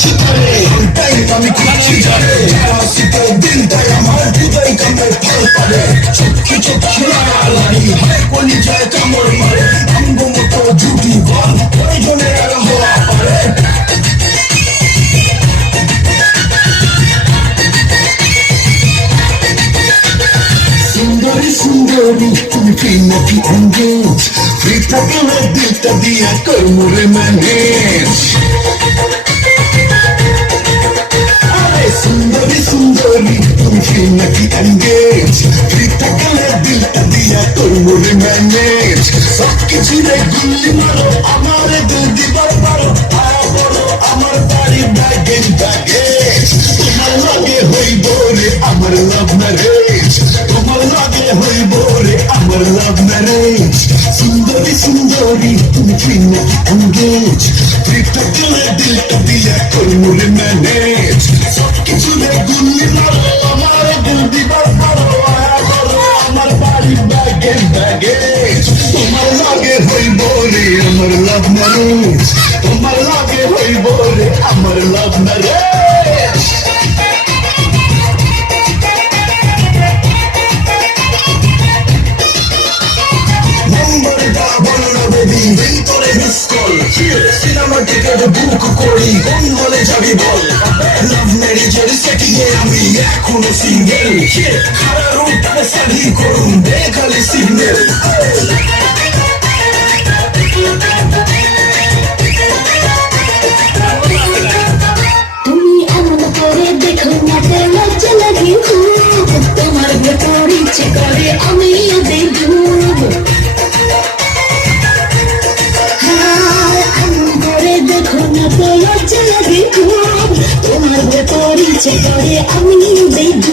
চিতারে তাই আমি খুঁজছি যারে যারা শীতে দিনটাই আমার হৃদয় কামে ফল পারে চুটকি চুটকি লাড়ি হয় কলি যায় কামড় মারে অঙ্গ মতো জুটি গল প্রয়োজনে আর হওয়া পারে সুন্দরী সুন্দরী তুমি কি নাকি এঙ্গেজ ফ্রি থাকলে দিলটা দিয়া করমুরে ম্যানেজ সুন্দরী সুন্দরী তুমি কি নাকি এঙ্গেজ ফ্রি থাকলে দিলটা দিয়া করমুরে ম্যানেজ সব কিছু রে গুল্লি মারো আমার দিল দিবার পারো আয়া বড় আমার বাড়ি ব্যাগেজ ব্যাগেজ তোমার লাগে হইব রে আমার লাভ ম্যারেজ তোমার লাগে হইব রে আমার লাভ ম্যারেজ সুন্দরী সুন্দরী তুমি কি নাকি এঙ্গেজ ফ্রি থাকলে দিলটা দিয়া করমুরে ম্যানেজ সব কিছু রে গুল্লি মারো আমার দিল দিবার পারো আয়া বড় আমার বাড়ি ব্যাগেজ ব্যাগেজ তোমার লাগে হইব রে আমার লাভ ম্যারেজ তোমার লাগে হইব রে আমার লাভ ম্যারেজ নম্বরটা বলো না বেবি দিন করে miss call cinema ticket book করি কোন হলে যাবি বল লাভ ম্যারেজের সেটিং এ আমি এখনো সিঙ্গেল খারাপ রূপটাকে সারি করুন দেখালি সিগন্যাল তুমি এমন করে দেখো না লজ্জা লাগে খুব তোমার ভেতর ইচ্ছে করে আমিও দেখব এমন করে দেখো না লজ্জা লাগে খুব তোমার ভেতর ইচ্ছে করে আমিও দেখব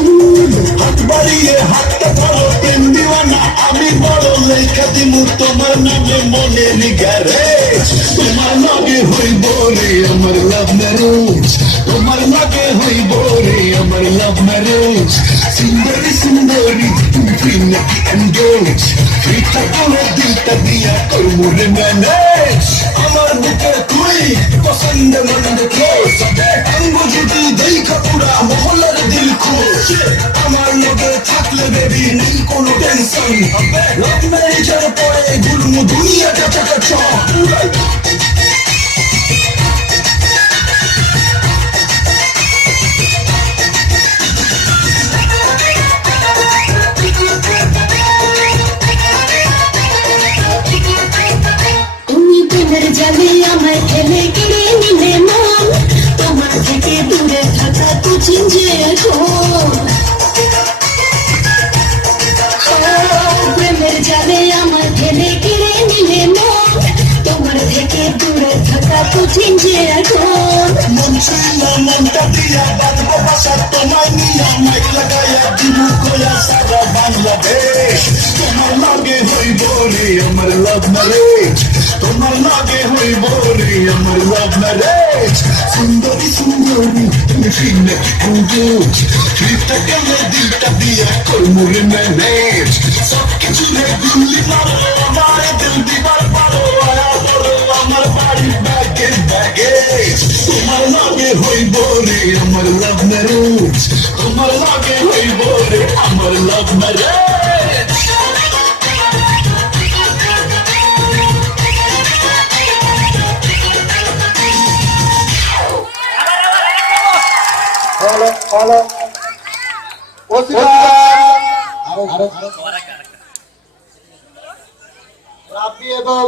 হাত বাড়িয়ে হাতটা ধরো প্রেম দিওয়ানা আমি বড় লেখা দিমু তোমার নামে মনের গ্যারেজ তোমার লাগে হইব রে আমার লাভ ম্যারেজ তোমার লাগে হইব রে আমার লাভ ম্যারেজ সুন্দরী সুন্দরী তুমি কি নাকি এঙ্গেজ ফ্রি থাকলে দিলটা দিয়া করমুরে ম্যানেজ আমার বুকে তুই পছন্দ মন্দ ক্লোজ অঙ্গ জুটি দেখা পুরা মহল্লার দিল খুশ আমার লগে থাকলে বেবি নেই কোনো টেনশন লাভ ম্যারেজের পরে গুলমু দুনিয়াটা চকাচক তুমি তোমার জালে আমায় ঠেলে কেড়ে নিলে মন তোমার থেকে দূরে থাকা তো চিনছে এখন প্রেমের জালে আমায় ঠেলে কেড়ে নিলে মন তোমার থেকে দূরে থাকা তো চিনছে এখন মন ছিল মনটা দিয়া বাঁধবো বাসা তোমায় নিয়া মাইক লাগাইয়া দিবু কয়া সারা বাংলাদেশ তোমার লাগে হইব রে আমার লাভ ম্যারেজ তোমার লাগে হইব রে আমার লাভ ম্যারেজ সুন্দরী সুন্দরী তুমি কি নাকি এঙ্গেজ ফ্রি থাকলে দিলটা দিয়া করমুরে ম্যানেজ সব কিছু রে গুল্লি মারো আমার দিল দিবার পারো আয়া বড় আমার বাড়ি ব্যাগেজ ব্যাগেজ তোমার লাগে হইব রে আমার লাভ ম্যারেজ তোমার লাগে হইব রে আমার লাভ ম্যারেজ হ্যালো হ্যালো রাব্বি এবং